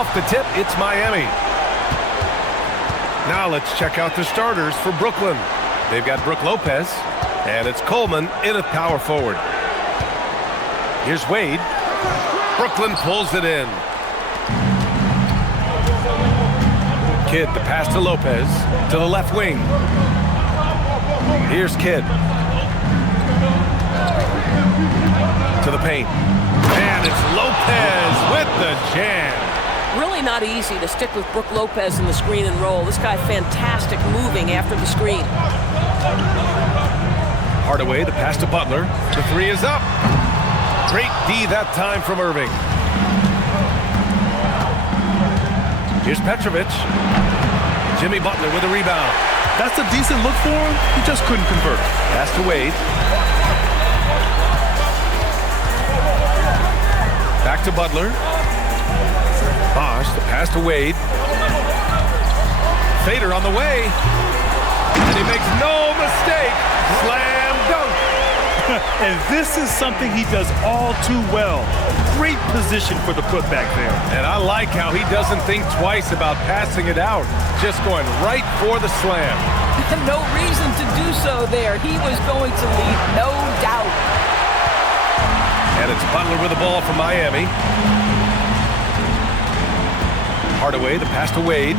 off the tip, it's Miami. Now let's check out the starters for Brooklyn. They've got Brook Lopez, and it's Coleman in at power forward. Here's Wade. Brooklyn pulls it in. Kidd, the pass to Lopez, to the left wing. Here's Kidd. To the paint. And it's Lopez with the jam. Really not easy to stick with Brook Lopez in the screen and roll. This guy fantastic moving after the screen. Hardaway, the pass to Butler. The three is up. Great D that time from Irving. Here's Petrovic. Jimmy Butler with a rebound. That's a decent look for him. He just couldn't convert. Pass to Wade. Back to Butler. Bosh, the pass to Wade. Fader on the way. And he makes no mistake. Slam dunk. And this is something he does all too well. Great position for the putback there. And I like how he doesn't think twice about passing it out. Just going right for the slam. No reason to do so there. He was going to lead, no doubt. And it's Butler with the ball for Miami. Hardaway, the pass to Wade.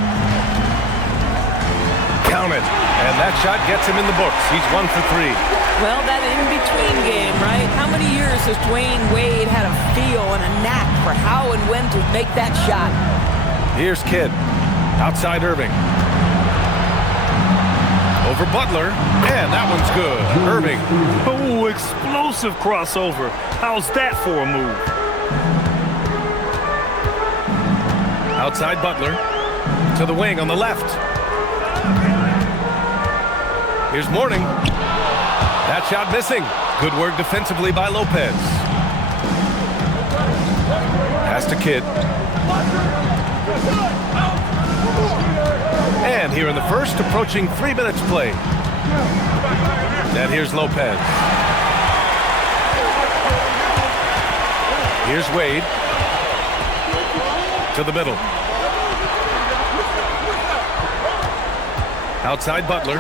Count it. And that shot gets him in the books. He's 1 for 3. Well, that in-between game, right? How many years has Dwayne Wade had a feel and a knack for how and when to make that shot? Here's Kidd. Outside Irving. Over Butler. And that one's good. Irving. Oh, explosive crossover. How's that for a move? Outside Butler. To the wing on the left. Here's Mourning. That shot missing. Good work defensively by Lopez. Pass to Kidd. And here in the first, approaching 3 minutes played. And here's Lopez. Here's Wade. To the middle. Outside Butler.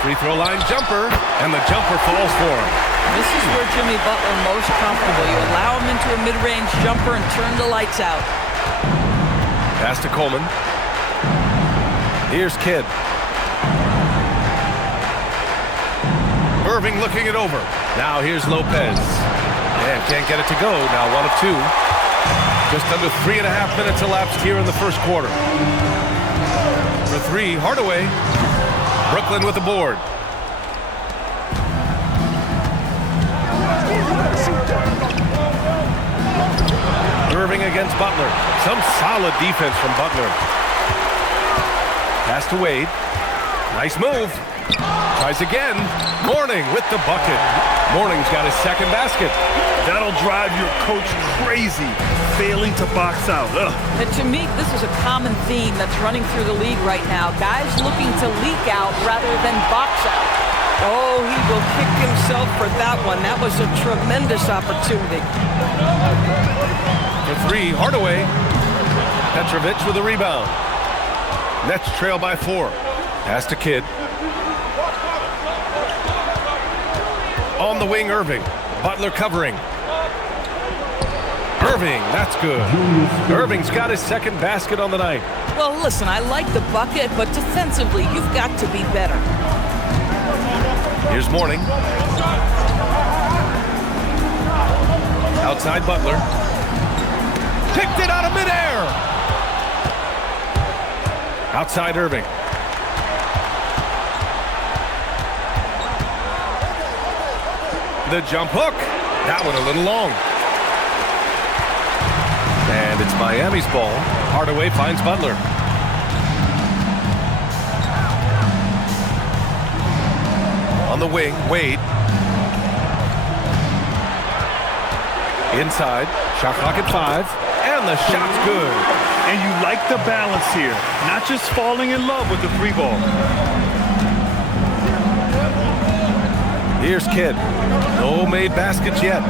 Free throw line jumper, and the jumper falls for him. This is where Jimmy Butler most comfortable. You allow him into a mid-range jumper and turn the lights out. Pass to Coleman. Here's Kidd. Irving looking it over. Now here's Lopez. And can't get it to go. Now 1 of 2. Just under 3.5 minutes elapsed here in the first quarter. For 3, Hardaway. Brooklyn with the board. Irving against Butler. Some solid defense from Butler. Pass to Wade. Nice move. Tries again. Mourning with the bucket. Mourning's got his second basket. That'll drive your coach crazy, failing to box out. And to me, this is a common theme that's running through the league right now. Guys looking to leak out rather than box out. Oh, he will kick himself for that one. That was a tremendous opportunity. For 3, Hardaway. Petrovic with a rebound. Nets trail by 4. Pass to Kidd. On the wing, Irving. Butler covering. Irving, that's good. Irving's got his second basket on the night. Well, listen, I like the bucket, but defensively, you've got to be better. Here's Mourning. Outside Butler. Picked it out of midair. Outside Irving. The jump hook. That one a little long. And it's Miami's ball. Hardaway finds Butler. On the wing, Wade. Inside, shot clock at 5, and the shot's good. And you like the balance here, not just falling in love with the 3 ball. Here's Kidd. No made baskets yet.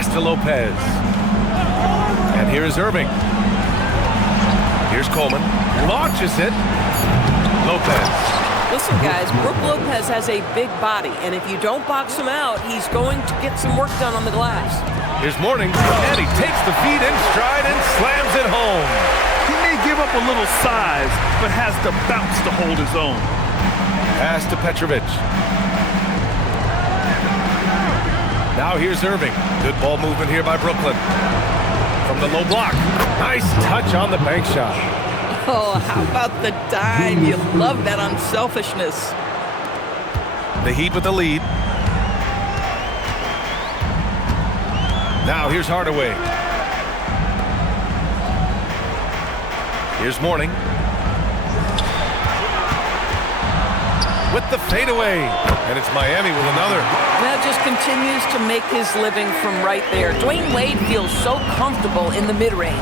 Pass to Lopez. And here is Irving. Here's Coleman. Launches it. Lopez. Listen, guys, Brook Lopez has a big body, and if you don't box him out, he's going to get some work done on the glass. Here's Morning, and he takes the feet in stride and slams it home. He may give up a little size, but has the bounce to hold his own. Pass to Petrovic. Now here's Irving. Good ball movement here by Brooklyn. From the low block. Nice touch on the bank shot. Oh, how about the dime? You love that unselfishness. The Heat with the lead. Now here's Hardaway. Here's Morning. With the fadeaway. And it's Miami with another. That just continues to make his living from right there. Dwayne Wade feels so comfortable in the mid-range.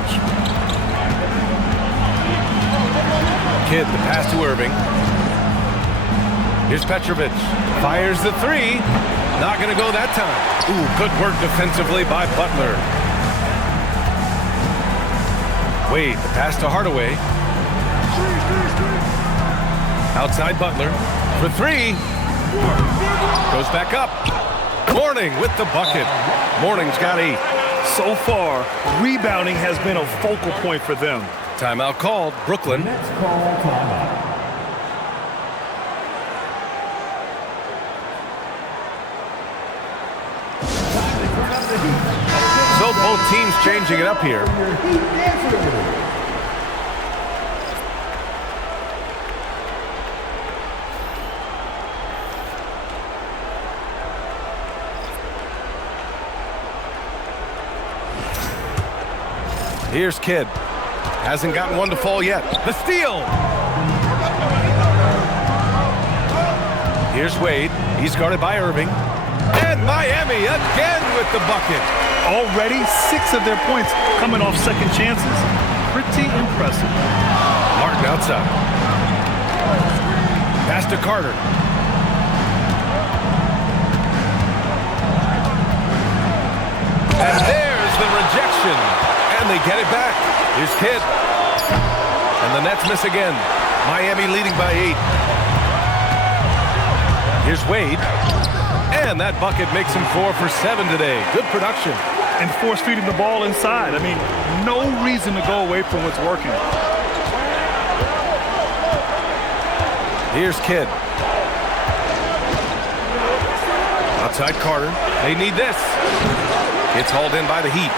Kidd, the pass to Irving. Here's Petrovic. Fires the three. Not going to go that time. Ooh, good work defensively by Butler. Wade, the pass to Hardaway. Outside Butler. For three. Goes back up. Morning with the bucket. Morning's got 8. So far, rebounding has been a focal point for them. Timeout called. Brooklyn. Next call, timeout. So both teams changing it up here. Here's Kidd. Hasn't gotten one to fall yet. The steal. Here's Wade. He's guarded by Irving. And Miami again with the bucket. Already 6 of their points coming off second chances. Pretty impressive. Martin outside. Pass to Carter. And there's the rejection. And they get it back. Here's Kidd. And the Nets miss again. Miami leading by 8. Here's Wade. And that bucket makes him 4 for 7 today. Good production. And force feeding the ball inside. I mean, no reason to go away from what's working. Here's Kidd. Outside Carter. They need this. It's hauled in by the Heat.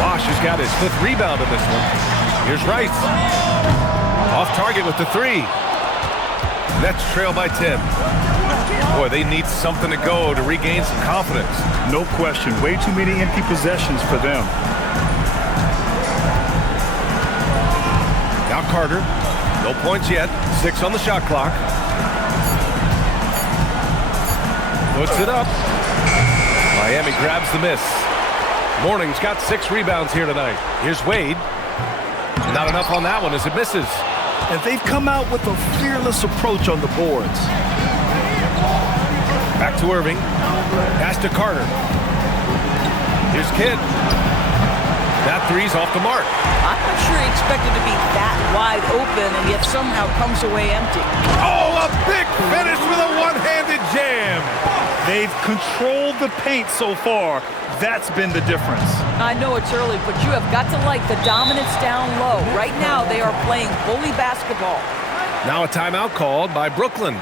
Bosch has got his 5th rebound in this one. Here's Rice. Off target with the 3. Nets trail by 10. Boy, they need something to go to regain some confidence. No question. Way too many empty possessions for them. Now Carter. No points yet. 6 on the shot clock. Puts it up. Miami grabs the miss. Morning's got 6 rebounds here tonight. Here's Wade. Not enough on that one as it misses. And they've come out with a fearless approach on the boards. Back to Irving. Pass to Carter. Here's Kidd. That 3's off the mark. I'm not sure he expected to be that wide open and yet somehow comes away empty. Oh, a big finish with a one-handed jam. They've controlled the paint so far. That's been the difference. I know it's early, but you have got to like the dominance down low. Right now, they are playing bully basketball. Now a timeout called by Brooklyn.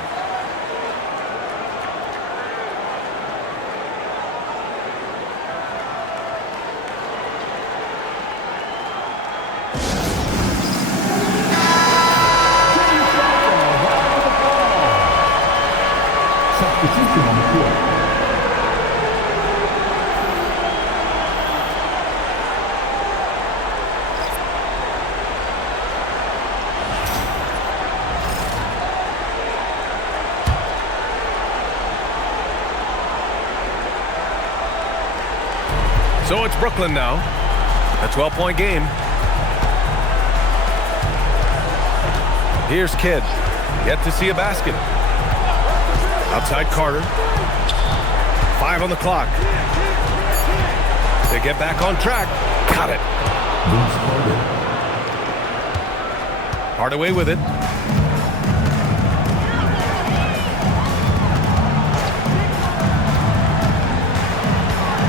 Substitution on the court. So it's Brooklyn now. A 12-point game. Here's Kidd. Yet to see a basket. Outside Carter. 5 on the clock. They to get back on track. Got it. Vince Carter. Hardaway with it.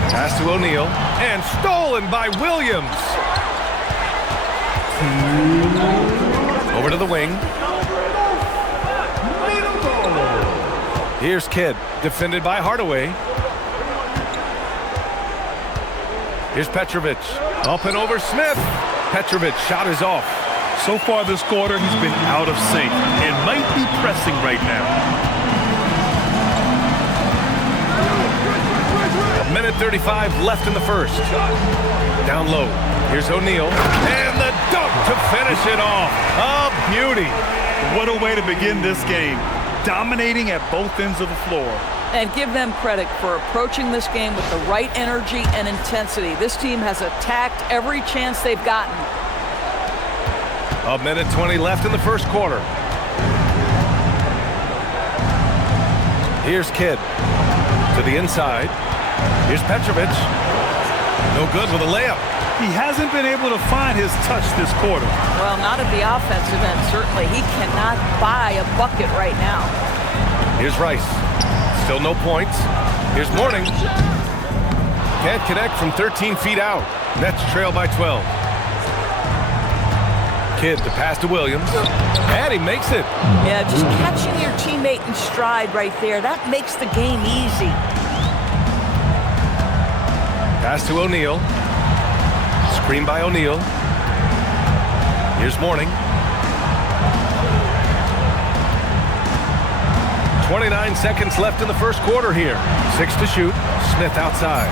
Pass to O'Neal. And stolen by Williams. Over to the wing. Here's Kidd, defended by Hardaway. Here's Petrovic. Up and over Smith. Petrovic, shot is off. So far this quarter, he's been out of sync and might be pressing right now. A minute 35 left in the first. Down low. Here's O'Neal. And the dunk to finish it off. A beauty. What a way to begin this game. Dominating at both ends of the floor. And give them credit for approaching this game with the right energy and intensity. This team has attacked every chance they've gotten. A minute 20 left in the first quarter. Here's Kidd to the inside. Here's Petrovic. No good with a layup. He hasn't been able to find his touch this quarter. Well, not at the offensive end, certainly. He cannot buy a bucket right now. Here's Rice. Still no points. Here's Mourning. Can't connect from 13 feet out. Nets trail by 12. Kidd to pass to Williams. And he makes it. Yeah, just catching your teammate in stride right there. That makes the game easy. Pass to O'Neal. Screen by O'Neal. Here's Mourning. 29 seconds left in the first quarter here. 6 to shoot. Smith outside.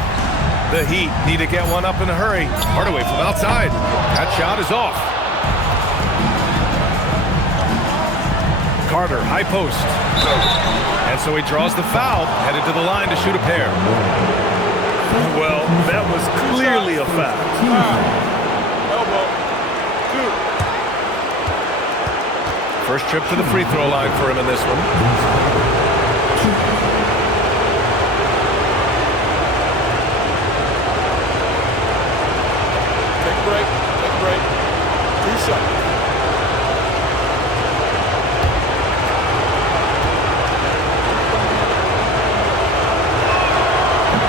The Heat need to get one up in a hurry. Hardaway from outside. That shot is off. Carter, high post. And so he draws the foul, headed to the line to shoot a pair. Well, that was clearly a foul. First trip to the free throw line for him in this one. Take a break. Take a break. 2 shots.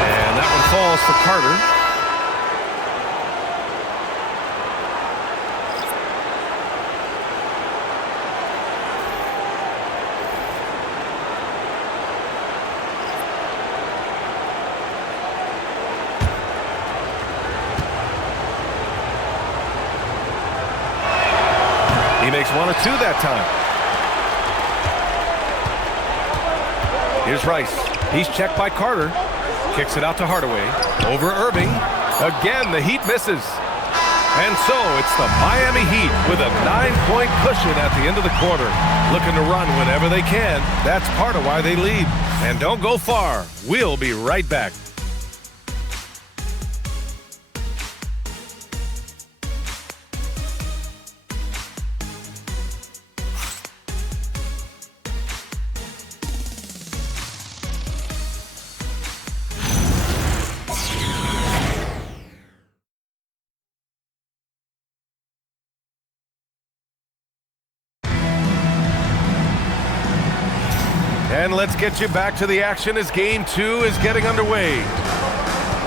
And that one falls for Carter. He makes 1 of 2 that time. Here's Rice. He's checked by Carter. Kicks it out to Hardaway. Over Irving. Again, the Heat misses. And so it's the Miami Heat with a 9-point cushion at the end of the quarter. Looking to run whenever they can. That's part of why they lead. And don't go far. We'll be right back. And let's get you back to the action as Game 2 is getting underway.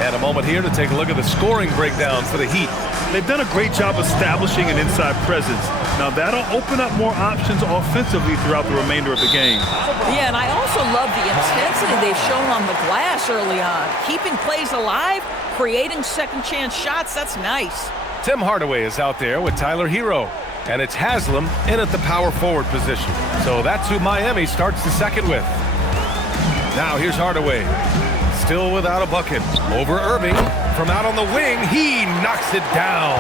And a moment here to take a look at the scoring breakdown for the Heat. They've done a great job establishing an inside presence. Now that'll open up more options offensively throughout the remainder of the game. Yeah, and I also love the intensity they've shown on the glass early on. Keeping plays alive, creating second-chance shots, that's nice. Tim Hardaway is out there with Tyler Hero. And it's Haslam in at the power forward position. So that's who Miami starts the second with. Now here's Hardaway. Still without a bucket. Over Irving. From out on the wing, he knocks it down.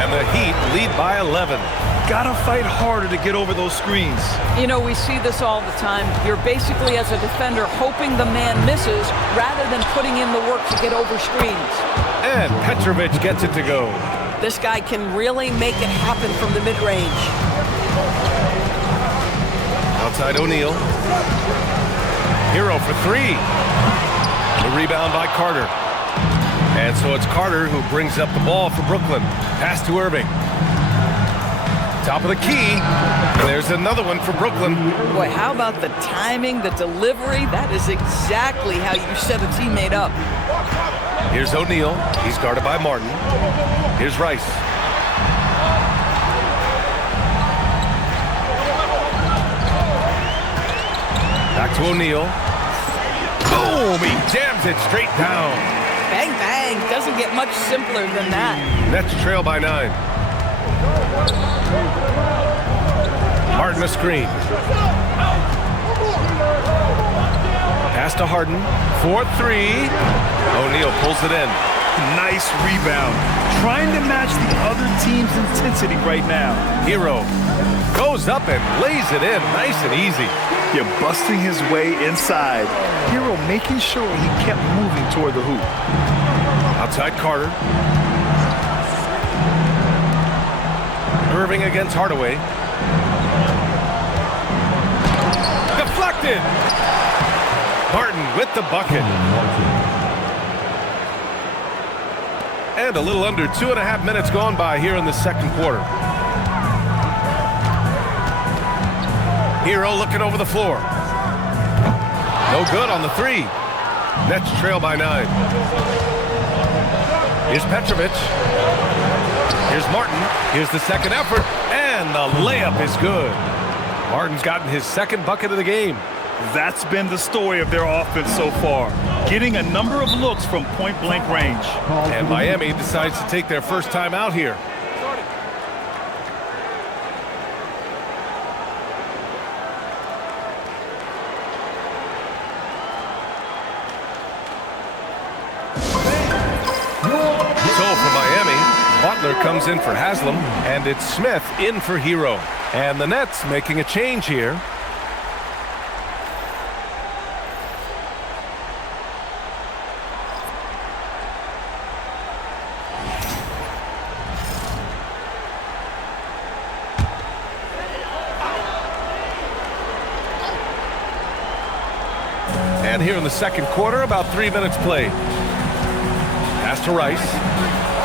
And the Heat lead by 11. Gotta fight harder to get over those screens. You know, we see this all the time. You're basically, as a defender, hoping the man misses rather than putting in the work to get over screens. And Petrovic gets it to go. This guy can really make it happen from the mid-range. Outside O'Neal. Hero for 3. The rebound by Carter. And so it's Carter who brings up the ball for Brooklyn. Pass to Irving. Top of the key. And there's another one for Brooklyn. Boy, how about the timing, the delivery? That is exactly how you set a teammate up. Here's O'Neal. He's guarded by Martin. Here's Rice. Back to O'Neal. Boom! He jams it straight down. Bang, bang. Doesn't get much simpler than that. Nets trail by 9. Martin a screen. Pass to Harden. 4-3. O'Neal pulls it in. Nice rebound. Trying to match the other team's intensity right now. Hero goes up and lays it in. Nice and easy. You're busting his way inside. Hero making sure he kept moving toward the hoop. Outside Carter. Irving against Hardaway. Deflected. Martin with the bucket. And a little under 2.5 minutes gone by here in the second quarter. Hero looking over the floor. No good on the 3. Nets trail by 9. Here's Petrovic. Here's Martin. Here's the second effort. And the layup is good. Martin's gotten his second bucket of the game. That's been the story of their offense so far. Getting a number of looks from point-blank range. And Miami decides to take their first time out here. So for Miami, Butler comes in for Haslam, and it's Smith in for Hero. And the Nets making a change here. And here in the second quarter, about 3 minutes played. Pass to Rice.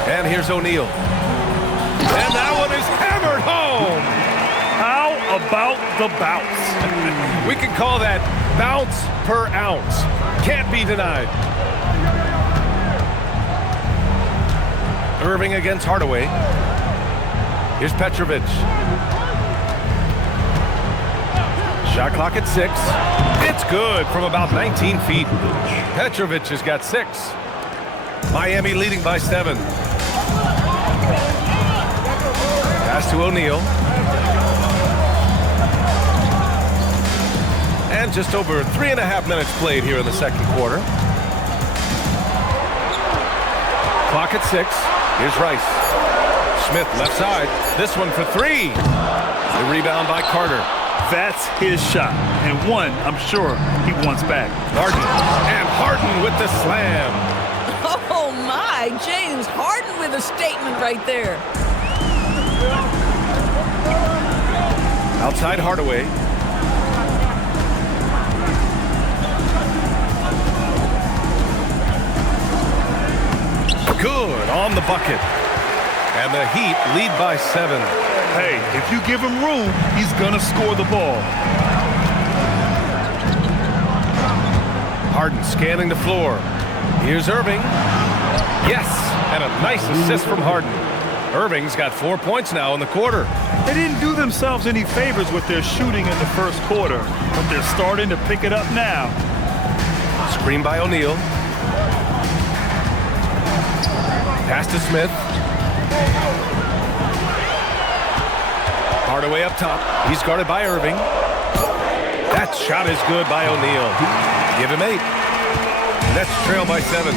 And here's O'Neal. And that one is hammered home. How about the bounce? We can call that bounce per ounce. Can't be denied. Irving against Hardaway. Here's Petrovic. Shot clock at 6. It's good from about 19 feet. Petrovic has got 6. Miami leading by 7. Pass to O'Neal. And just over 3.5 minutes played here in the second quarter. Clock at 6. Here's Rice. Smith left side. This one for 3. The rebound by Carter. That's his shot, and one I'm sure he wants back. Harden, and Harden with the slam. Oh, my. James Harden with a statement right there. Outside Hardaway. Good on the bucket. And the Heat lead by 7. Hey, if you give him room, he's gonna score the ball. Harden scanning the floor. Here's Irving. Yes, and a nice assist from Harden. Irving's got 4 points now in the quarter. They didn't do themselves any favors with their shooting in the first quarter, but they're starting to pick it up now. Screen by O'Neal. Pass to Smith. Hardaway up top. He's guarded by Irving. That shot is good by O'Neal. Give him 8. Nets trail by 7.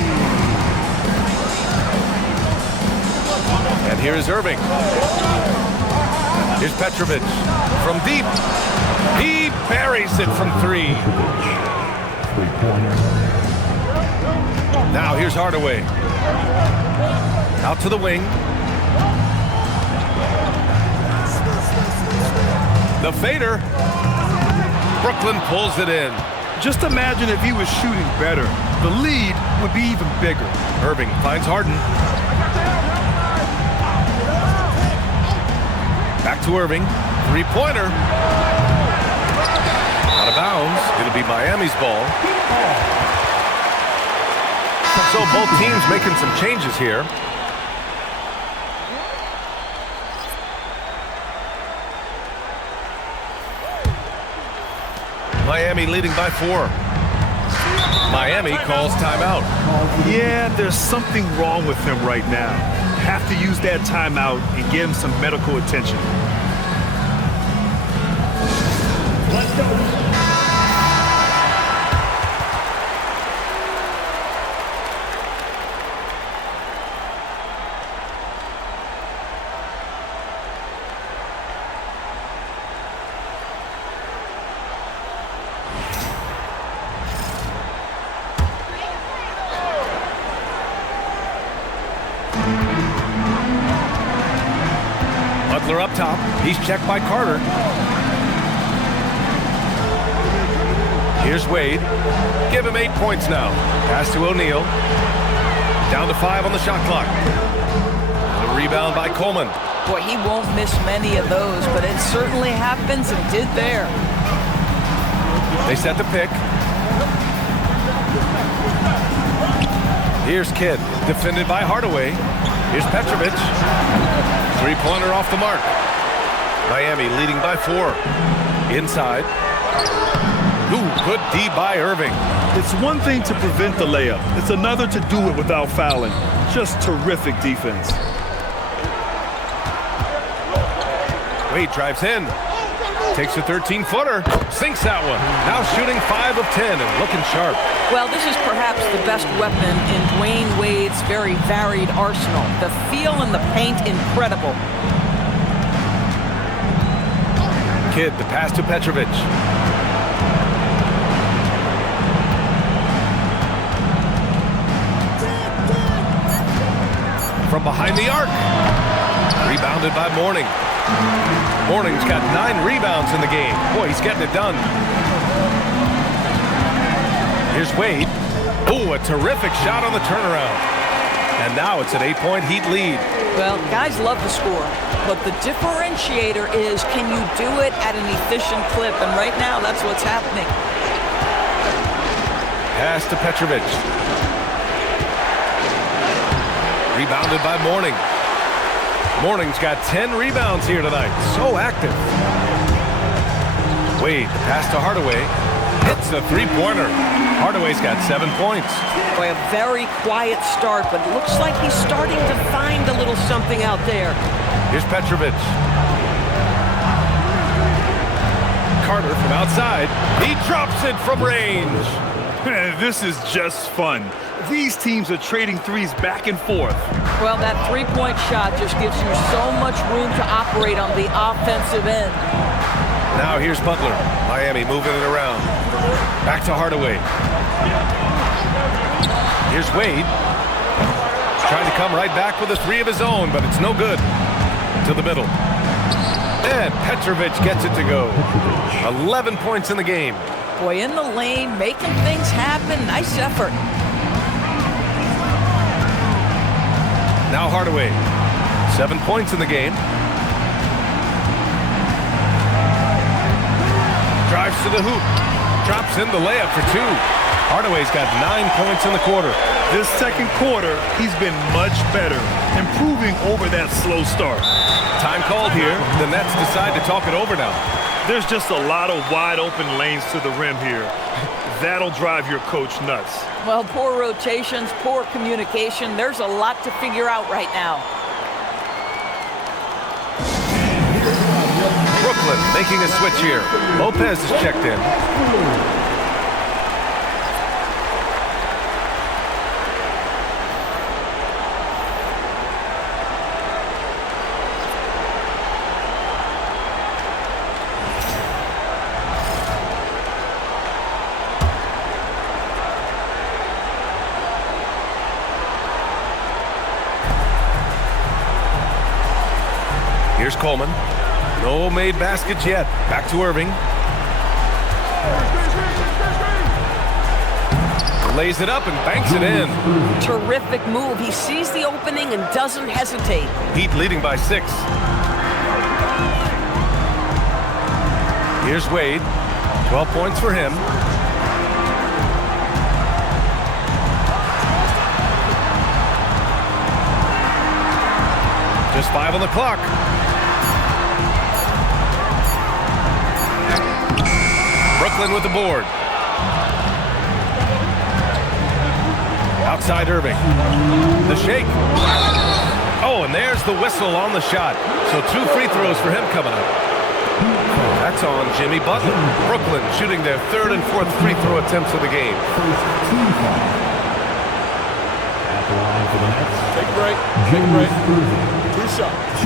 And here is Irving. Here's Petrovic from deep. He buries it from 3. Now here's Hardaway. Out to the wing. The fader. Brooklyn pulls it in. Just imagine if he was shooting better. the lead would be even bigger. Irving finds Harden. Back to Irving. Three-pointer. Out of bounds. It'll be Miami's ball. So both teams making some changes here. Miami leading by 4. Miami calls timeout. Yeah, there's something wrong with him right now. Have to use that timeout and get him some medical attention. Let's go. Butler up top. He's checked by Carter. Here's Wade. Give him 8 points now. Pass to O'Neal. Down to 5 on the shot clock. A rebound by Coleman. Boy, he won't miss many of those, but it certainly happens and did there. They set the pick. Here's Kidd. Defended by Hardaway. Here's Petrovic. Three-pointer off the mark. Miami leading by 4. Inside. Ooh, good D by Irving. It's one thing to prevent the layup. It's another to do it without fouling. Just terrific defense. Wade drives in. Takes a 13-footer. Sinks that one. Now shooting 5 of 10 and looking sharp. Well, this is perhaps the best weapon in Dwayne Wade's very varied arsenal. The feel in the paint, incredible. Kidd, the pass to Petrovic. From behind the arc. Rebounded by Mourning. Mourning's got 9 rebounds in the game. Boy, he's getting it done. Here's Wade. Oh, a terrific shot on the turnaround. And now it's an 8-point Heat lead. Well, guys love to score, but the differentiator is, can you do it at an efficient clip? And right now, that's what's happening. Pass to Petrovic. Rebounded by Mourning. Mourning's got 10 rebounds here tonight. So active. Wade, the pass to Hardaway. Hits the three-pointer. Hardaway's got 7 points. Boy, a very quiet start, but it looks like he's starting to find a little something out there. Here's Petrovic. Carter from outside. He drops it from range. This is just fun. These teams are trading threes back and forth. Well, that three-point shot just gives you so much room to operate on the offensive end. Now here's Butler. Miami moving it around. Back to Hardaway. Here's Wade. He's trying to come right back with a 3 of his own, but it's no good. To the middle. And Petrovic gets it to go. 11 points in the game. Boy, in the lane, making things happen. Nice effort. Now Hardaway. 7 points in the game. Drives to the hoop. Drops in the layup for 2. Hardaway's got 9 points in the quarter. This second quarter, he's been much better, improving over that slow start. Time called here. The Nets decide to talk it over now. There's just a lot of wide open lanes to the rim here. That'll drive your coach nuts. Well, poor rotations, poor communication. There's a lot to figure out right now. Brooklyn making a switch here. Lopez is checked in. Here's Coleman. No made baskets yet. Back to Irving. Lays it up and banks it in. Terrific move. He sees the opening and doesn't hesitate. Heat leading by 6. Here's Wade. 12 points for him. Just 5 on the clock. Brooklyn with the board. Outside Irving. The shake. Oh, and there's the whistle on the shot. So 2 free throws for him coming up. That's on Jimmy Butler. Brooklyn shooting their 3rd and 4th free throw attempts of the game. Take a break. Take a break. 2 shots.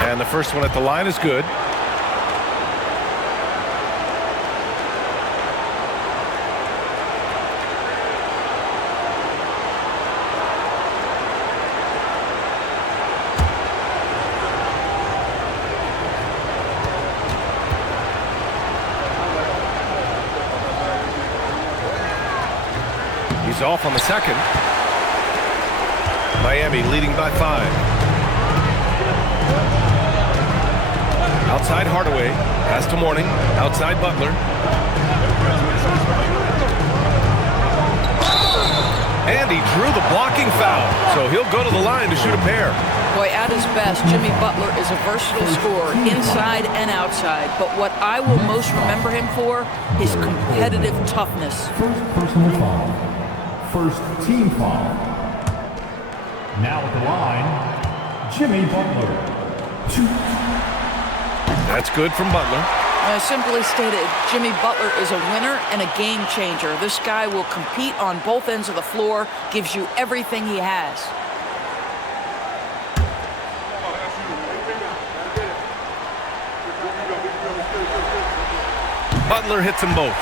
And the first one at the line is good. He's off on the second. Miami leading by 5. Outside Hardaway. Pass to Mourning. Outside Butler. And he drew the blocking foul. So he'll go to the line to shoot a pair. Boy, at his best, Jimmy Butler is a versatile scorer inside and outside. But what I will most remember him for is competitive toughness. First personal foul. First team foul. Now at the line, Jimmy Butler. 2. That's good from Butler. Simply stated, Jimmy Butler is a winner and a game changer. This guy will compete on both ends of the floor, gives you everything he has. Butler hits them both.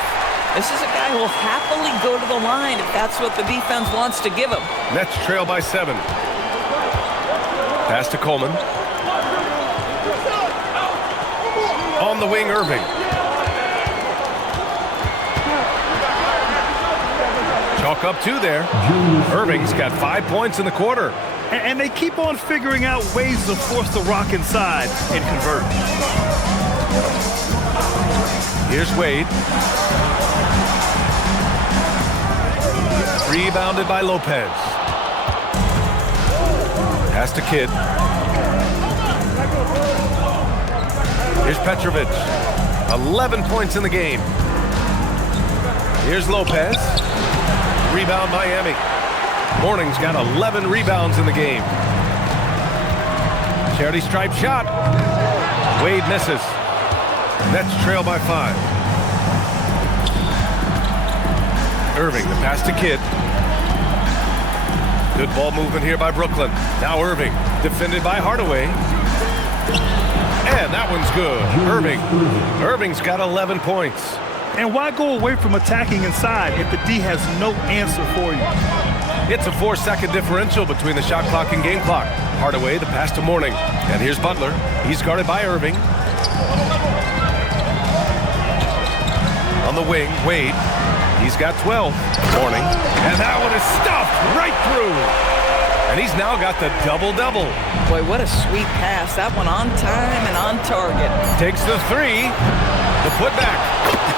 This is a guy who will happily go to the line if that's what the defense wants to give him. Nets trail by 7. Pass to Coleman. On the wing, Irving. Chalk up 2 there. Irving's got 5 points in the quarter. And they keep on figuring out ways to force the rock inside and convert. Here's Wade. Rebounded by Lopez. Pass to Kidd. Here's Petrovic. 11 points in the game. Here's Lopez. Rebound Miami. Mourning's got 11 rebounds in the game. Charity stripe shot. Wade misses. Nets trail by 5. Irving, the pass to Kidd. Good ball movement here by Brooklyn. Now Irving, defended by Hardaway. And that one's good. Irving's got 11 points. And why go away from attacking inside if the D has no answer for you? It's a 4-second differential between the shot clock and game clock. Hardaway, the pass to Mourning. And here's Butler. He's guarded by Irving. On the wing, Wade. He's got 12. Mourning. And that one is stuffed right through. And he's now got the double-double. Boy, what a sweet pass. That one on time and on target. Takes the 3. The putback.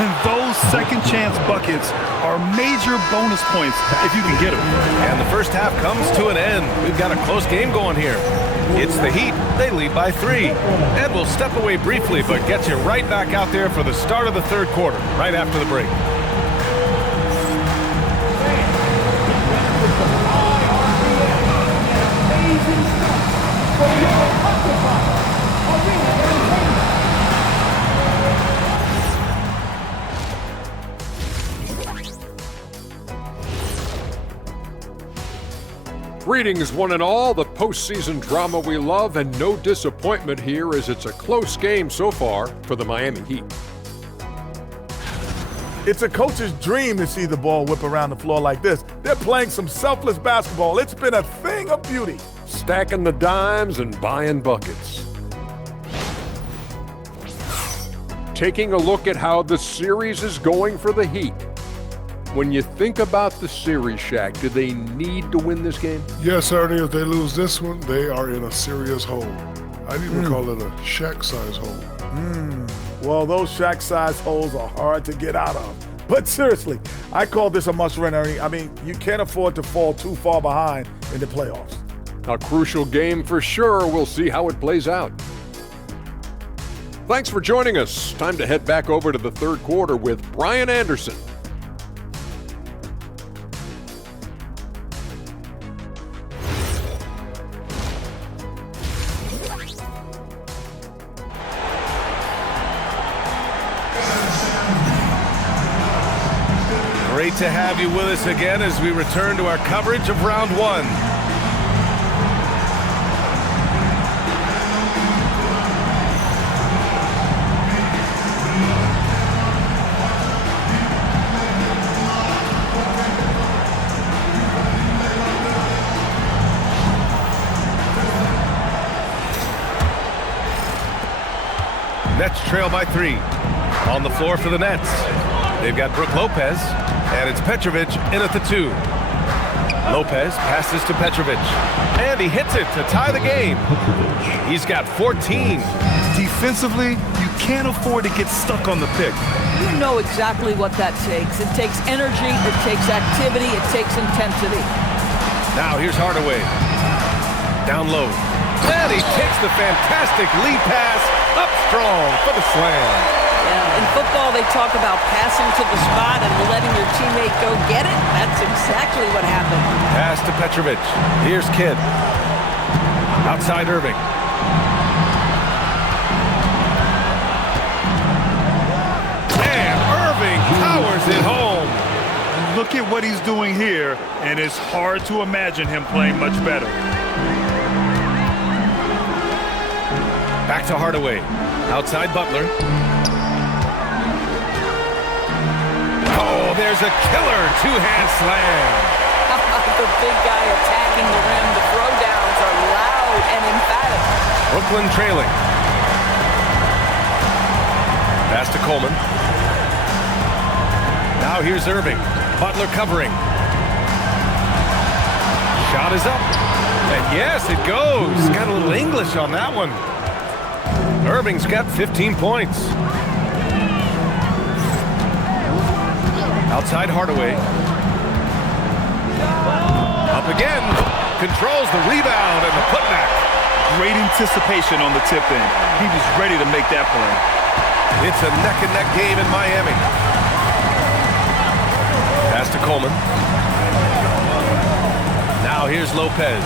And those second chance buckets are major bonus points if you can get them. And the first half comes to an end. We've got a close game going here. It's the Heat. They lead by 3. And we'll step away briefly, but get you right back out there for the start of the 3rd quarter, right after the break. Greetings, one and all, the postseason drama we love, and no disappointment here as it's a close game so far for the Miami Heat. It's a coach's dream to see the ball whip around the floor like this. They're playing some selfless basketball. It's been a thing of beauty. stacking the dimes and buying buckets. Taking a look at how the series is going for the Heat. When you think about the series, Shaq, do they need to win this game? Yes, Ernie, if they lose this one, they are in a serious hole. I'd even call it a Shaq-size hole. Well, those Shaq-sized holes are hard to get out of. But seriously, I call this a must-win, Ernie. I mean, you can't afford to fall too far behind in the playoffs. A crucial game for sure. We'll see how it plays out. Thanks for joining us. Time to head back over to the third quarter with Brian Anderson. Great to have you with us again as we return to our coverage of round one. Nets trail by 3. On the floor for the Nets. They've got Brook Lopez, and it's Petrovic in at the 2. Lopez passes to Petrovic, and he hits it to tie the game. He's got 14. Defensively, you can't afford to get stuck on the pick. You know exactly what that takes. It takes energy, it takes activity, it takes intensity. Now here's Hardaway. Down low. And he takes the fantastic lead pass up strong for the slam. Yeah, in football, they talk about passing to the spot and letting your teammate go get it. That's exactly what happened. Pass to Petrovic. Here's Kidd. Outside Irving. And Irving powers it home. Look at what he's doing here, and it's hard to imagine him playing much better. Back to Hardaway. Outside Butler. Oh, there's a killer two-hand slam. The big guy attacking the rim. The throwdowns are loud and emphatic. Brooklyn trailing. Pass to Coleman. Now here's Irving. Butler covering. Shot is up. And yes, it goes. Got a little English on that one. Irving's got 15 points. Outside Hardaway. Up again. Controls the rebound and the putback. Great anticipation on the tip-in. He was ready to make that play. It's a neck-and-neck game in Miami. Pass to Coleman. Now here's Lopez.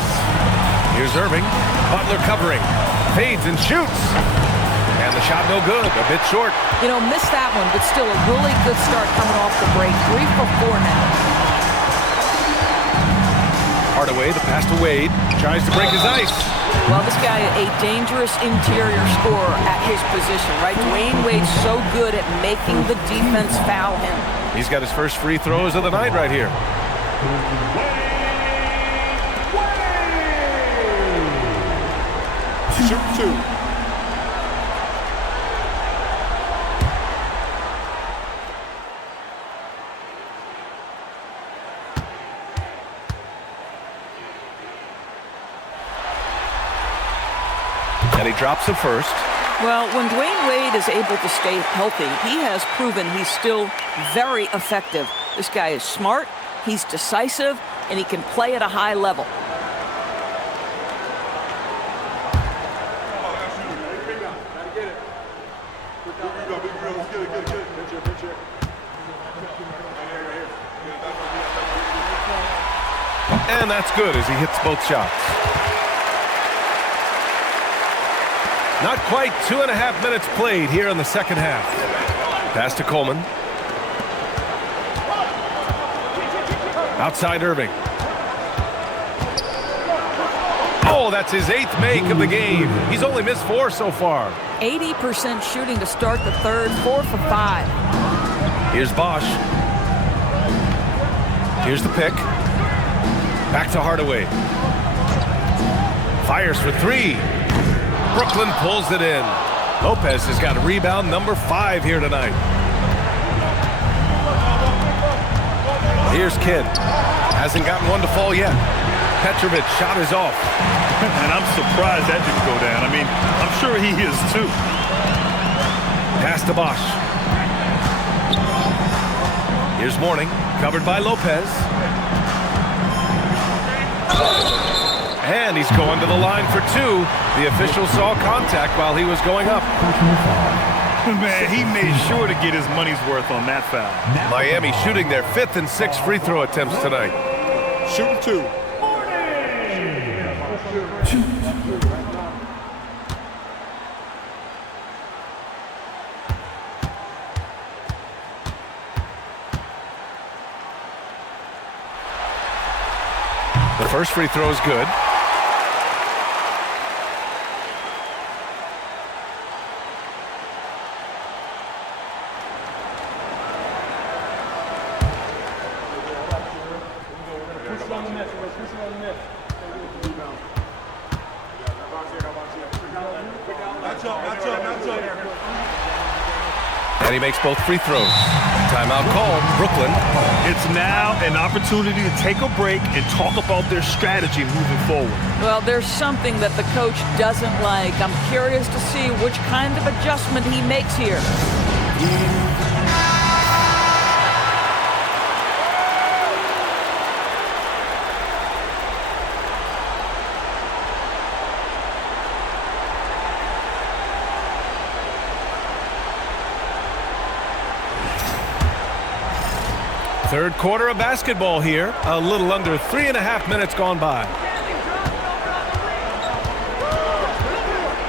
Here's Irving. Butler covering. Fades and shoots. And the shot no good. A bit short. You know, missed that one, but still a really good start coming off the break. 3 for 4 now. Hardaway, the pass to Wade. Tries to break his ice. Well, this guy, a dangerous interior scorer at his position, right? Dwayne Wade's so good at making the defense foul him. He's got his first free throws of the night right here. Shoot 2. And he drops it first. Well, when Dwayne Wade is able to stay healthy, he has proven he's still very effective. This guy is smart, he's decisive, and he can play at a high level. And that's good as he hits both shots. Not quite 2.5 minutes played here in the second half. Pass to Coleman. Outside Irving. Oh, that's his 8th make of the game. He's only missed 4 so far. 80% shooting to start the third, 4 for 5. Here's Bosch. Here's the pick. Back to Hardaway. Fires for three. Brooklyn pulls it in. Lopez has got rebound number 5 here tonight. Here's Kidd. Hasn't gotten one to fall yet. Petrovic shot is off. And I'm surprised that didn't go down. I mean, I'm sure he is too. Pass to Bosch. Here's Mourning, covered by Lopez. And he's going to the line for 2. The official saw contact while he was going up. Man, he made sure to get his money's worth on that foul. Miami shooting their 5th and 6th free throw attempts tonight. Shooting 2. The first free throw is good. And he makes both free throws. Timeout called, Brooklyn. It's now an opportunity to take a break and talk about their strategy moving forward. Well, there's something that the coach doesn't like. I'm curious to see which kind of adjustment he makes here. Third quarter of basketball here. A little under 3.5 minutes gone by.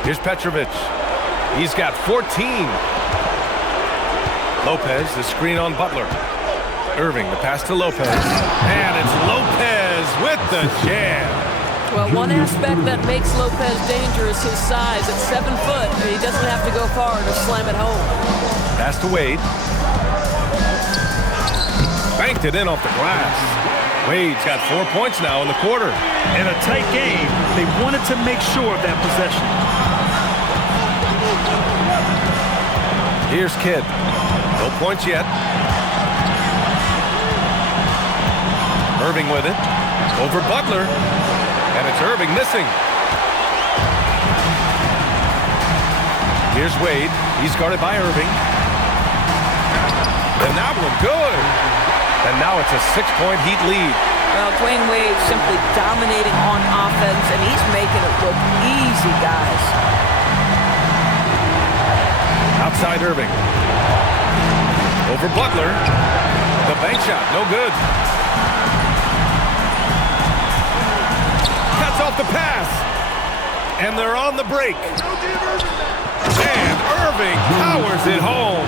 Here's Petrovic. He's got 14. Lopez, the screen on Butler. Irving, the pass to Lopez. And it's Lopez with the jam. Well, one aspect that makes Lopez dangerous is his size. At 7 foot, he doesn't have to go far to slam it home. Pass to Wade. Banked it in off the glass. Wade's got 4 points now in the quarter. In a tight game, they wanted to make sure of that possession. Here's Kidd. No points yet. Irving with it. Over Butler. And it's Irving missing. Here's Wade. He's guarded by Irving. And that one good. And now it's a 6-point Heat lead. Well, Dwayne Wade simply dominating on offense, and he's making it look easy, guys. Outside Irving. Over Butler. The bank shot, no good. Cuts off the pass. And they're on the break. And Irving powers it home.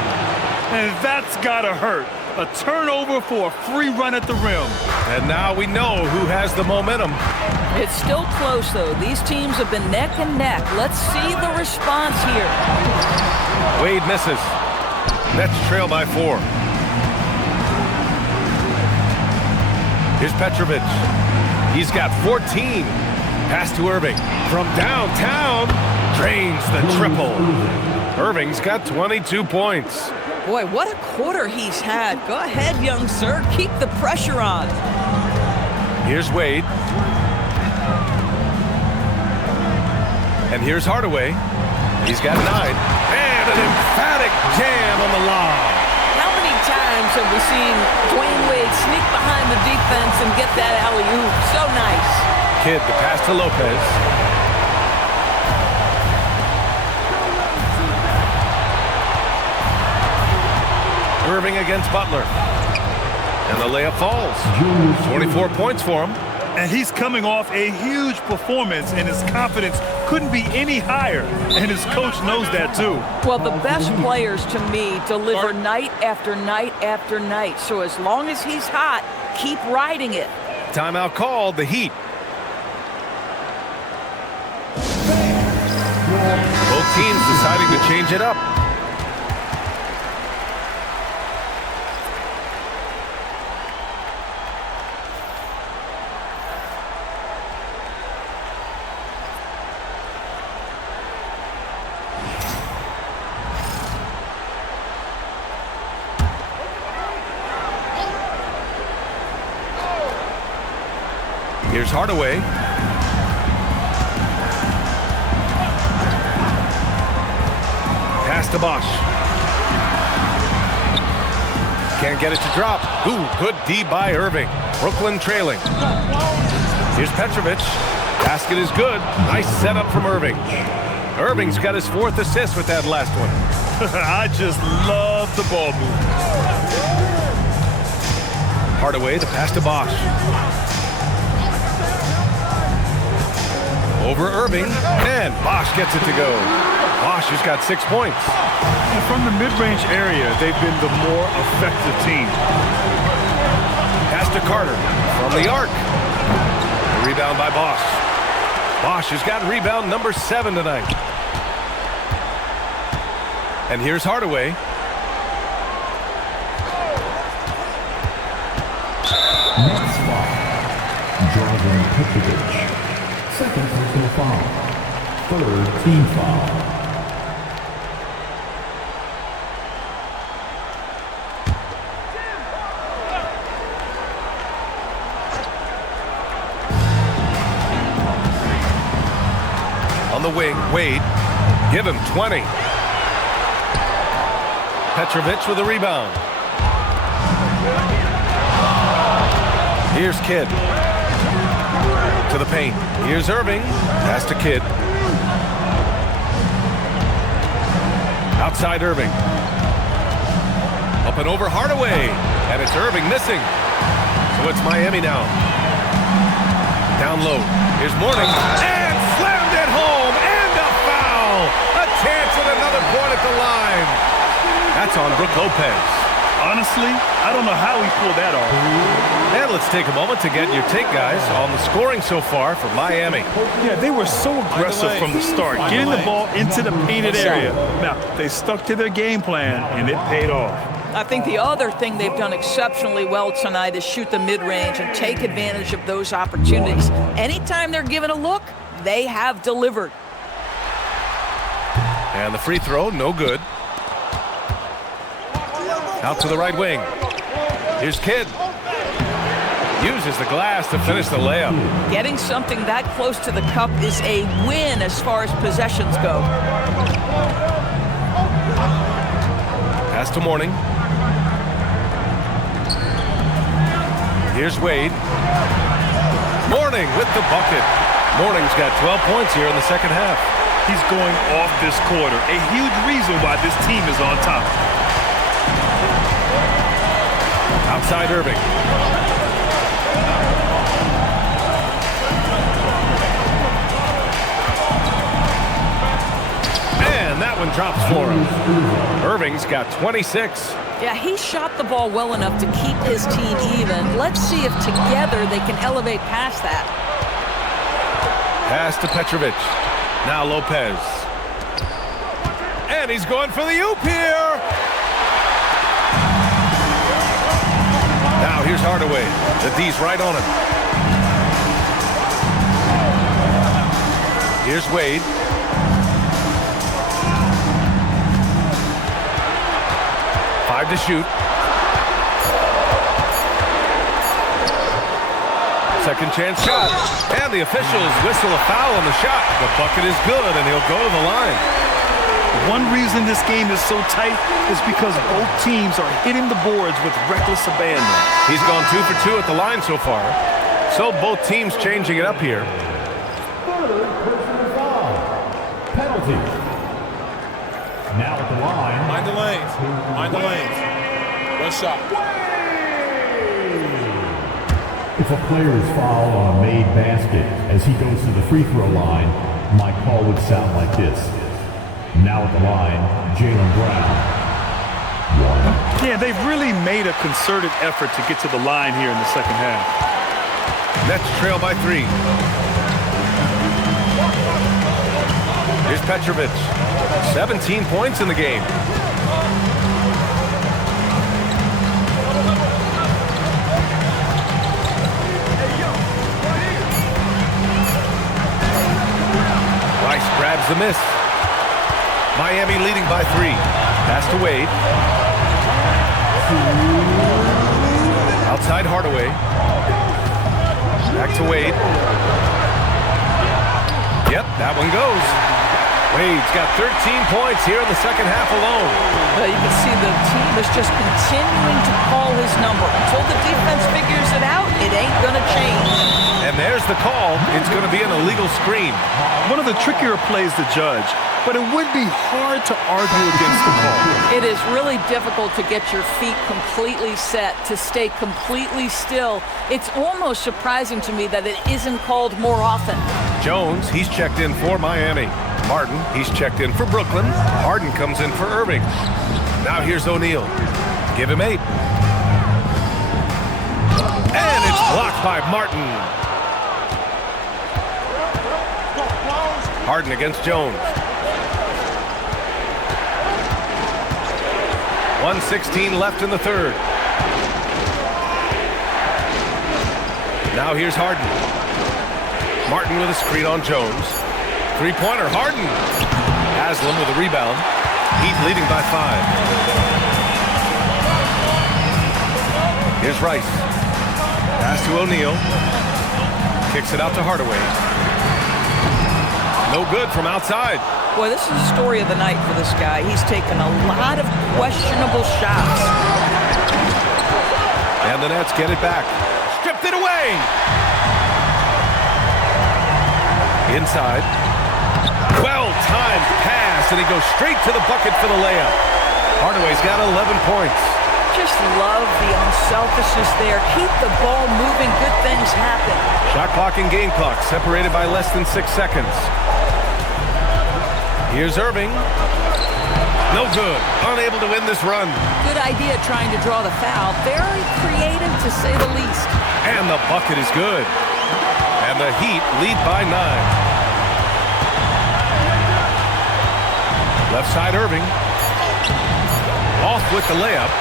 And that's gotta hurt. A turnover for a free run at the rim. And now we know who has the momentum. It's still close, though. These teams have been neck and neck. Let's see the response here. Wade misses. Nets trail by 4. Here's Petrovic. He's got 14. Pass to Irving. From downtown, drains the triple. Irving's got 22 points. Boy, what a quarter he's had. Go ahead, young sir. Keep the pressure on. Here's Wade. And here's Hardaway. He's got 9. And an emphatic jam on the lob. How many times have we seen Dwayne Wade sneak behind the defense and get that alley-oop? So nice. Kidd, the pass to Lopez. Irving against Butler. And the layup falls. 24 points for him. And he's coming off a huge performance, and his confidence couldn't be any higher. And his coach knows that, too. Well, the best players, to me, deliver night after night after night. So as long as he's hot, keep riding it. Timeout called, the Heat. Both teams deciding to change it up. Here's Hardaway. Pass to Bosch. Can't get it to drop. Ooh, good D by Irving. Brooklyn trailing. Here's Petrovic. Basket is good. Nice setup from Irving. Irving's got his 4th assist with that last one. I just love the ball movement. Hardaway, the pass to Bosch. Over Irving, and Bosch gets it to go. Bosch has got 6 points. And from the mid-range area, they've been the more effective team. Pass to Carter from the arc. The rebound by Bosch. Bosch has got rebound number 7 tonight. And here's Hardaway. Next foul, Jordan Petrovic. Second personal foul. Third team foul. On the wing, Wade. Give him 20. Petrovic with a rebound. Here's Kidd. To the paint. Here's Irving. Pass to Kidd. Outside Irving. Up and over Hardaway. And it's Irving missing. So it's Miami now. Down low. Here's Mourning. And slammed it home. And a foul. A chance at another point at the line. That's on Brook Lopez. Honestly, I don't know how he pulled that off. And let's take a moment to get your take, guys, on the scoring so far for Miami. Yeah, they were so aggressive from the start, getting the ball into the painted area. Now, they stuck to their game plan, and it paid off. I think the other thing they've done exceptionally well tonight is shoot the mid-range and take advantage of those opportunities. Anytime they're given a look, they have delivered. And the free throw, no good. Out to the right wing. Here's Kidd. Uses the glass to finish the layup. Getting something that close to the cup is a win as far as possessions go. Pass to Mourning. Here's Wade. Mourning with the bucket. Mourning's got 12 points here in the second half. He's going off this quarter. A huge reason why this team is on top. Outside Irving. And that one drops for him. Irving's got 26. Yeah, he shot the ball well enough to keep his team even. Let's see if together they can elevate past that. Pass to Petrovic. Now Lopez. And he's going for the oop here. Now here's Hardaway. The D's right on him. Here's Wade. Five to shoot. Second chance shot. And the officials whistle a foul on the shot. The bucket is good, and he'll go to the line. One reason this game is so tight is because both teams are hitting the boards with reckless abandon. He's gone 2 for 2 at the line so far. So both teams changing it up here. Third personal foul. Penalty. Now at the line. Mind the lanes. Mind the lanes. One shot. If a player is fouled on a made basket as he goes to the free throw line, my call would sound like this. Now at the line, Jaylen Brown. 1. Yeah, they've really made a concerted effort to get to the line here in the second half. Nets trail by 3. Here's Petrovic. 17 points in the game. Rice grabs the miss. Miami leading by 3. Pass to Wade. Outside Hardaway. Back to Wade. Yep, that one goes. Wade's got 13 points here in the second half alone. Well, you can see the team is just continuing to call his number. Until the defense figures it out, it ain't going to change. And there's the call. It's going to be an illegal screen. One of the trickier plays to judge, but it would be hard to argue against the call. It is really difficult to get your feet completely set, to stay completely still. It's almost surprising to me that it isn't called more often. Jones, he's checked in for Miami. Martin, he's checked in for Brooklyn. Harden comes in for Irving. Now here's O'Neal. Give him 8. And it's blocked by Martin. Harden against Jones. 1:16 left in the third. Now here's Harden. Martin with a screen on Jones. Three-pointer, Harden. Haslam with a rebound. Heat leading by 5. Here's Rice. Pass to O'Neal. Kicks it out to Hardaway. No good from outside. Boy, this is the story of the night for this guy. He's taken a lot of questionable shots. And the Nets get it back. Stripped it away. Inside. Well-timed pass, and he goes straight to the bucket for the layup. Hardaway's got 11 points. Just love the unselfishness there. Keep the ball moving. Good things happen. Shot clock and game clock separated by less than 6 seconds. Here's Irving. No good. Unable to win this run. Good idea trying to draw the foul. Very creative, to say the least. And the bucket is good. And the Heat lead by 9. Left side Irving. Off with the layup.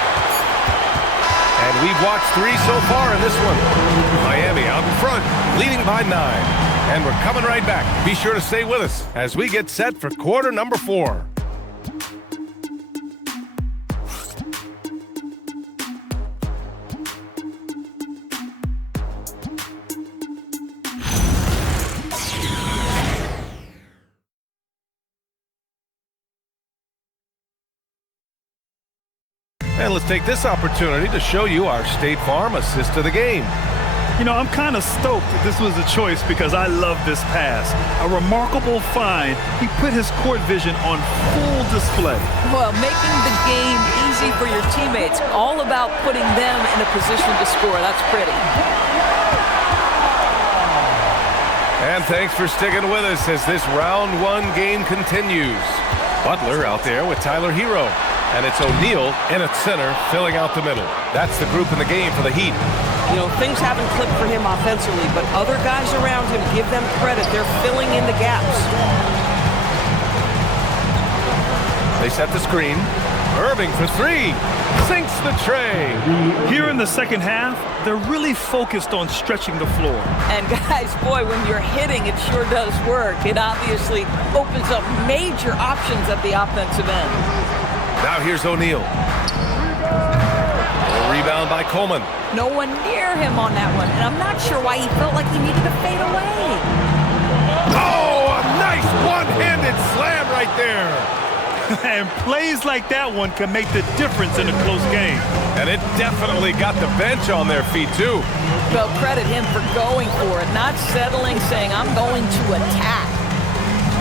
And we've watched 3 so far in this one. Miami out in front, leading by 9. And we're coming right back. Be sure to stay with us as we get set for quarter number 4. And let's take this opportunity to show you our State Farm assist of the game. You know, I'm kind of stoked that this was a choice because I love this pass. A remarkable find. He put his court vision on full display. Well, making the game easy for your teammates. All about putting them in a position to score. That's pretty. And thanks for sticking with us as this round 1 game continues. Butler out there with Tyler Hero. And it's O'Neal in at center, filling out the middle. That's the group in the game for the Heat. You know, things haven't clicked for him offensively, but other guys around him, give them credit. They're filling in the gaps. They set the screen. Irving for 3. Sinks the tray. Here in the second half, they're really focused on stretching the floor. And guys, boy, when you're hitting, it sure does work. It obviously opens up major options at the offensive end. Now here's O'Neal. A rebound by Coleman. No one near him on that one, and I'm not sure why he felt like he needed to fade away. Oh, a nice one-handed slam right there. And plays like that one can make the difference in a close game. And it definitely got the bench on their feet, too. Well, credit him for going for it, not settling, saying, I'm going to attack.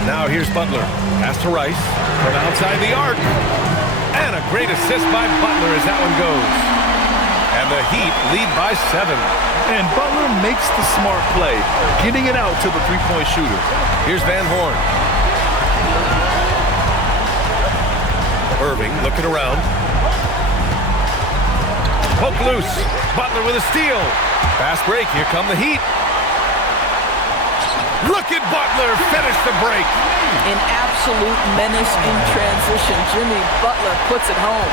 Now here's Butler. Pass to Rice from outside the arc. And a great assist by Butler as that one goes. And the Heat lead by 7. And Butler makes the smart play, getting it out to the three-point shooter. Here's Van Horn. Irving looking around. Poke loose. Butler with a steal. Fast break. Here come the Heat. Look at Butler finish the break. An absolute menace in transition. Jimmy Butler puts it home.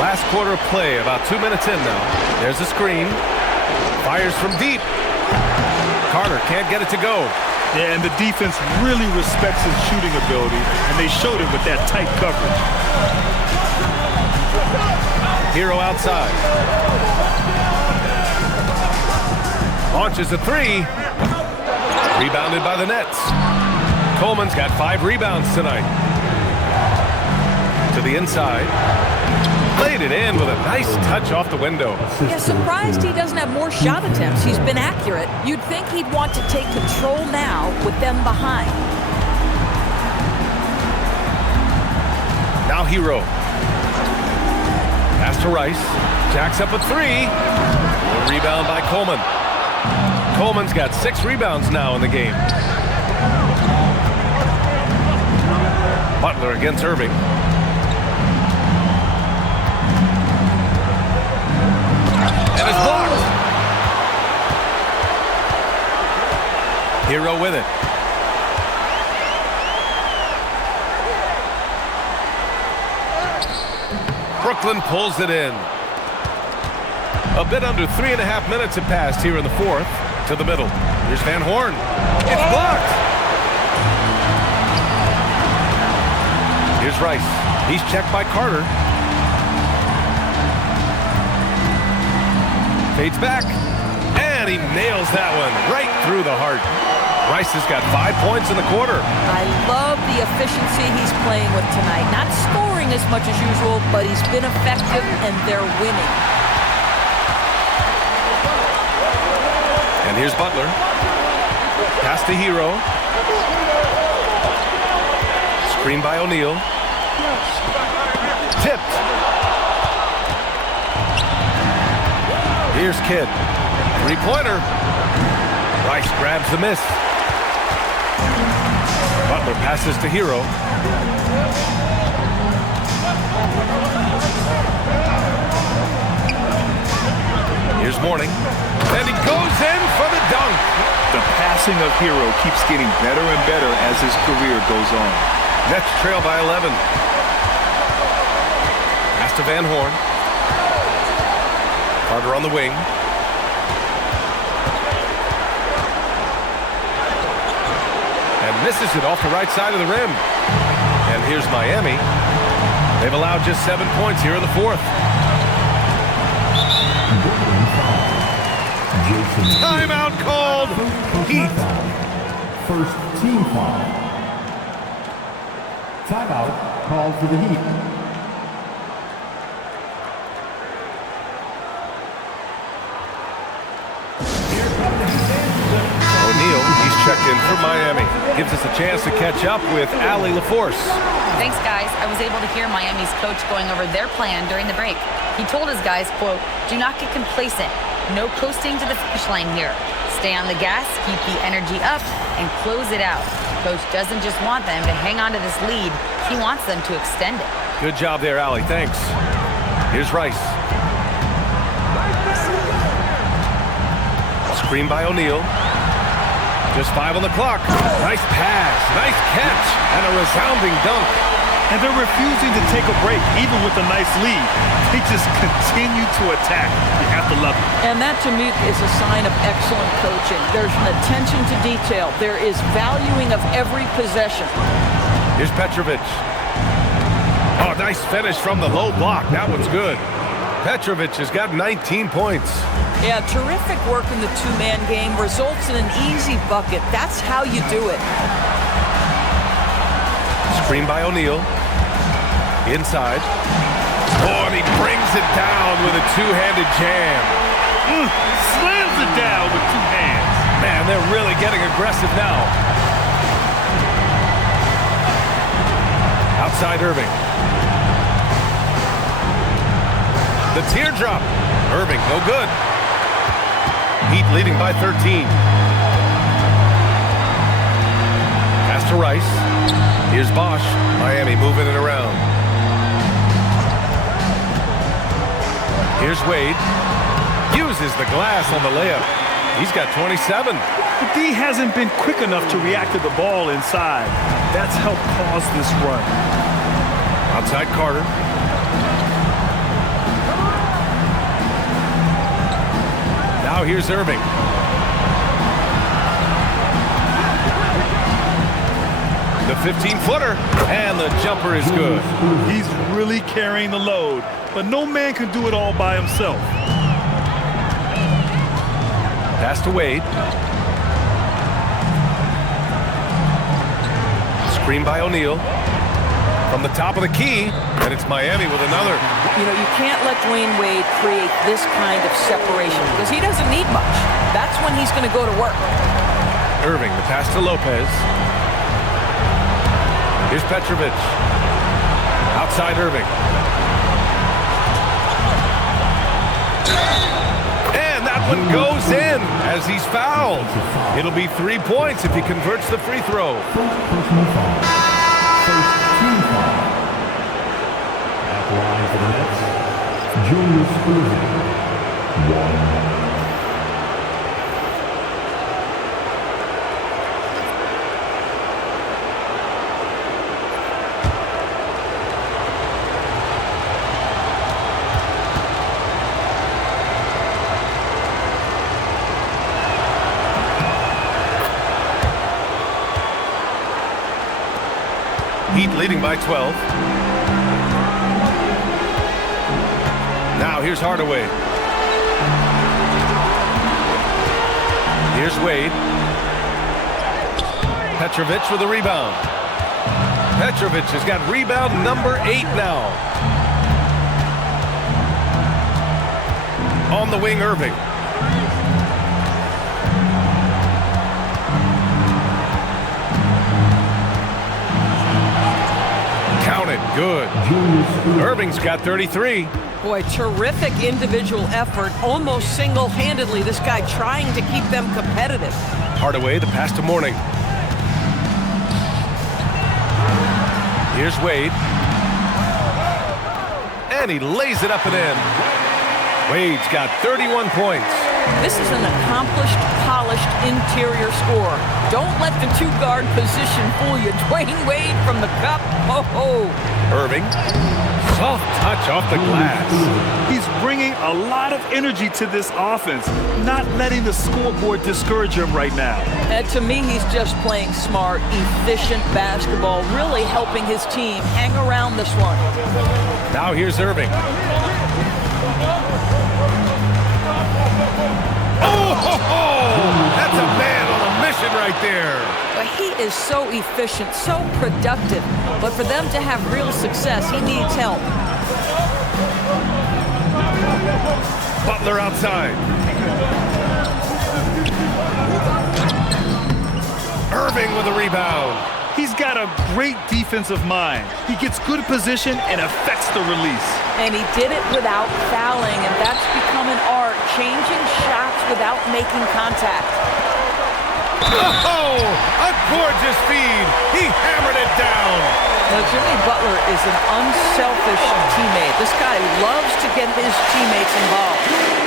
Last quarter of play, about 2 minutes in now. There's a screen. Fires from deep. Carter can't get it to go. Yeah, and the defense really respects his shooting ability, and they showed it with that tight coverage. Hero outside. Launches a three. Rebounded by the Nets. Coleman's got 5 rebounds tonight. To the inside. Played it in with a nice touch off the window. Yeah, surprised he doesn't have more shot attempts. He's been accurate. You'd think he'd want to take control now with them behind. Now Hero. Pass to Rice. Jacks up a 3. Rebound by Coleman. Coleman's got 6 rebounds now in the game. Butler against Irving. And it's blocked. Hero with it. Brooklyn pulls it in. A bit under 3.5 minutes have passed here in the fourth. To the middle. Here's Van Horn. It's blocked. Here's Rice. He's checked by Carter. Fades back. And he nails that one right through the heart. Rice has got 5 points in the quarter. I love the efficiency he's playing with tonight. Not scoring as much as usual, but he's been effective and they're winning. And here's Butler. Pass to Hero. Screen by O'Neal. Tipped. Here's Kidd. 3-pointer. Rice grabs the miss. Butler passes to Hero. Here's Mourning. And he goes in for the dunk. The passing of Hero keeps getting better and better as his career goes on. Nets trail by 11. Pass to Van Horn. Carter on the wing. And misses it off the right side of the rim. And here's Miami. They've allowed just 7 points here in the fourth. Timeout called. Heat. First team foul. Timeout called for the Heat. O'Neal, he's checked in for Miami. Gives us a chance to catch up with Allie LaForce. Thanks, guys. I was able to hear Miami's coach going over their plan during the break. He told his guys, quote, "Do not get complacent. No coasting to the finish line here. Stay on the gas, keep the energy up, and close it out." Coach doesn't just want them to hang on to this lead. He wants them to extend it. Good job there, Allie. Thanks. Here's Rice. Screen by O'Neal. Just 5 on the clock. Nice pass, nice catch, and a resounding dunk. And they're refusing to take a break, even with a nice lead. They just continue to attack. You have to love it. And that, to me, is a sign of excellent coaching. There's an attention to detail. There is valuing of every possession. Here's Petrovic. Oh, nice finish from the low block. That one's good. Petrovic has got 19 points. Yeah, terrific work in the two-man game. Results in an easy bucket. That's how you do it. Screen by O'Neal. Inside. Oh, and he brings it down with a two-handed jam. Slams it down with 2 hands. Man, they're really getting aggressive now. Outside Irving. The teardrop. Irving, no good. Heat leading by 13. Pass to Rice. Here's Bosch. Miami moving it around. Here's Wade. Uses the glass on the layup. He's got 27. The D hasn't been quick enough to react to the ball inside. That's helped cause this run. Outside Carter. Now here's Irving. The 15-footer, and the jumper is good. He's really carrying the load, but no man can do it all by himself. Pass to Wade. Screen by O'Neal. From the top of the key, and it's Miami with another. You know, you can't let Dwayne Wade create this kind of separation because he doesn't need much. That's when he's going to go to work. Irving, the pass to Lopez. Here's Petrovic. Outside Irving. And that one goes in as he's fouled. It'll be 3 points if he converts the free throw. Personal foul. First team foul. At the line for the Nets, Julius Irving. 1. Heat leading by 12. Now here's Hardaway. Here's Wade. Petrovic with a rebound. Petrovic has got rebound number 8 now. On the wing, Irving. Good. Irving's got 33. Boy, terrific individual effort, almost single-handedly. This guy trying to keep them competitive. Hardaway, the pass to Mourning. Here's Wade. And he lays it up and in. Wade's got 31 points. This is an accomplished, polished interior scorer. Don't let the two-guard position fool you. Dwayne Wade from the cup. Oh-ho. Irving. Soft touch off the glass. He's bringing a lot of energy to this offense, not letting the scoreboard discourage him right now. And to me, he's just playing smart, efficient basketball, really helping his team hang around this one. Now here's Irving. Oh, that's a man on a mission right there. But he is so efficient, so productive. But for them to have real success, he needs help. Butler outside. Irving with a rebound. He's got a great defensive mind. He gets good position and affects the release. And he did it without fouling, and that's become an art, changing shots without making contact. Oh, a gorgeous feed. He hammered it down. Now, Jimmy Butler is an unselfish teammate. This guy loves to get his teammates involved.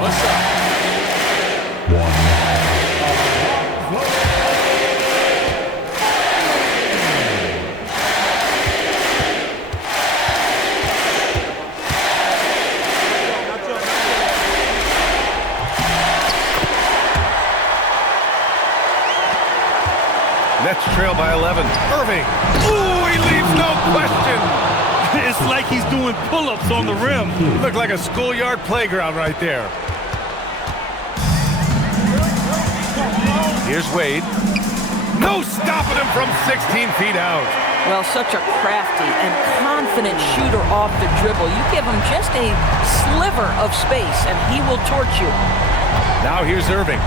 What's up? 1. Nets trail by 11. Irving. Ooh, he leaves no question. It's like he's doing pull-ups on the rim. Looked like a schoolyard playground right there. Here's Wade. No stopping him from 16 feet out. Well, such a crafty and confident shooter off the dribble. You give him just a sliver of space, and he will torch you. Now here's Irving.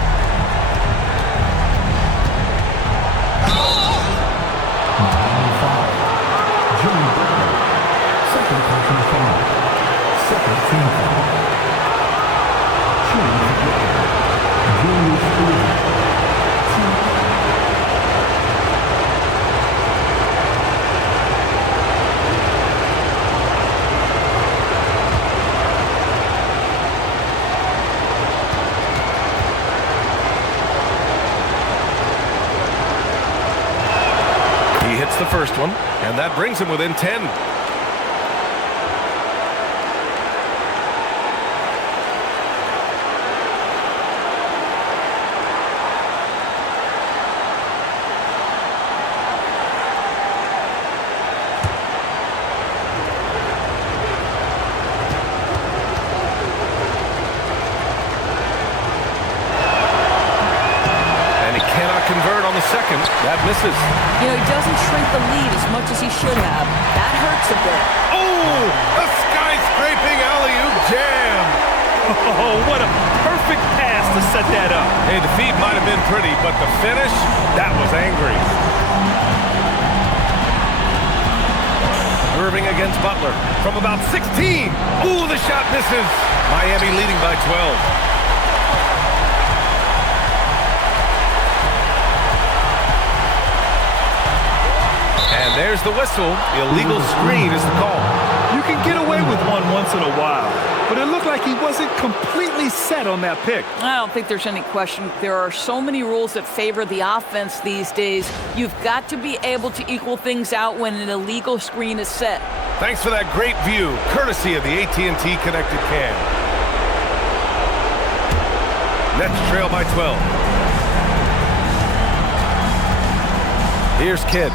The first one, and that brings him within 10. convert on the second. That misses. You know, he doesn't shrink the lead as much as he should have. That hurts a bit. Oh, a skyscraping alley-oop jam. Oh, what a perfect pass to set that up. Hey, the feed might have been pretty, but the finish, that was angry. Irving against Butler from about 16. Ooh, the shot misses. Miami leading by 12. And there's the whistle. Illegal screen is the call. You can get away with one once in a while, but it looked like he wasn't completely set on that pick. I don't think there's any question. There are so many rules that favor the offense these days. You've got to be able to equal things out when an illegal screen is set. Thanks for that great view, courtesy of the AT&T Connected Cam. Nets trail by 12. Here's Kidd.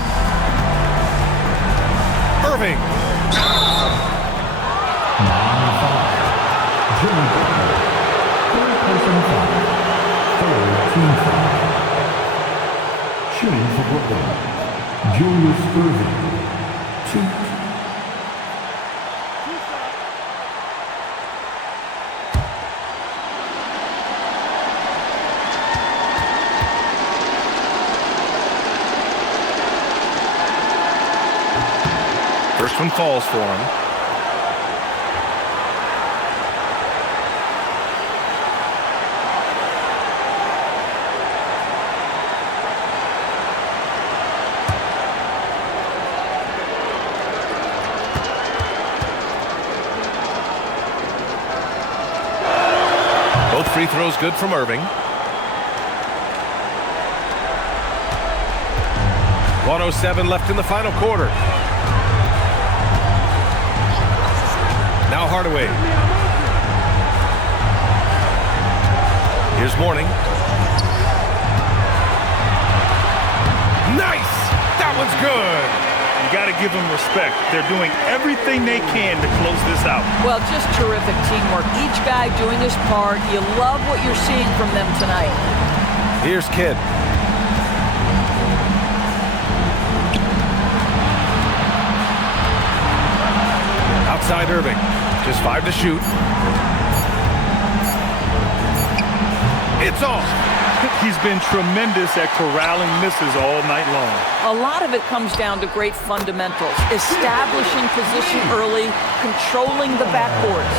Irving. 9-5. Jimmy Butler. Third person foul. Third team foul. Shooting for Brooklyn. Julius Irving. 2. First one falls for him. Both free throws good from Irving. 1:07 left in the final quarter. Now Hardaway. Here's Mourning. Nice! That one's good. You got to give them respect. They're doing everything they can to close this out. Well, just terrific teamwork. Each guy doing his part. You love what you're seeing from them tonight. Here's Kidd. Outside Irving. Just 5 to shoot. It's off. He's been tremendous at corralling misses all night long. A lot of it comes down to great fundamentals. Establishing position early, controlling the backboards.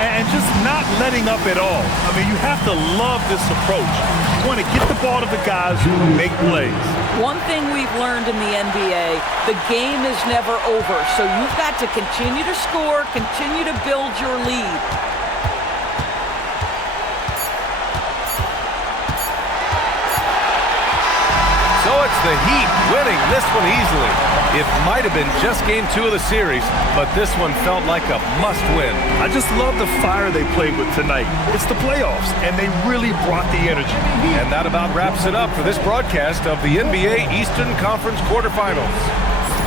And just not letting up at all. I mean, you have to love this approach. You want to get the ball to the guys who make plays. One thing we've learned in the NBA, the game is never over. So you've got to continue to score, continue to build your lead. So it's the Heat winning this one easily. It might have been just game 2 of the series, but this one felt like a must-win. I just love the fire they played with tonight. It's the playoffs, and they really brought the energy. And that about wraps it up for this broadcast of the NBA Eastern Conference quarterfinals.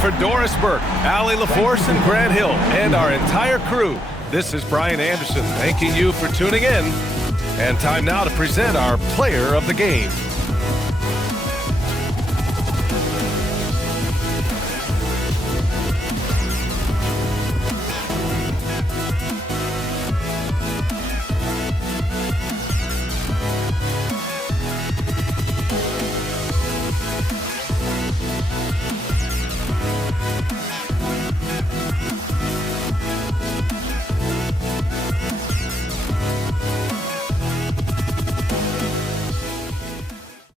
For Doris Burke, Allie LaForce, and Grant Hill, and our entire crew, this is Brian Anderson thanking you for tuning in. And time now to present our player of the game.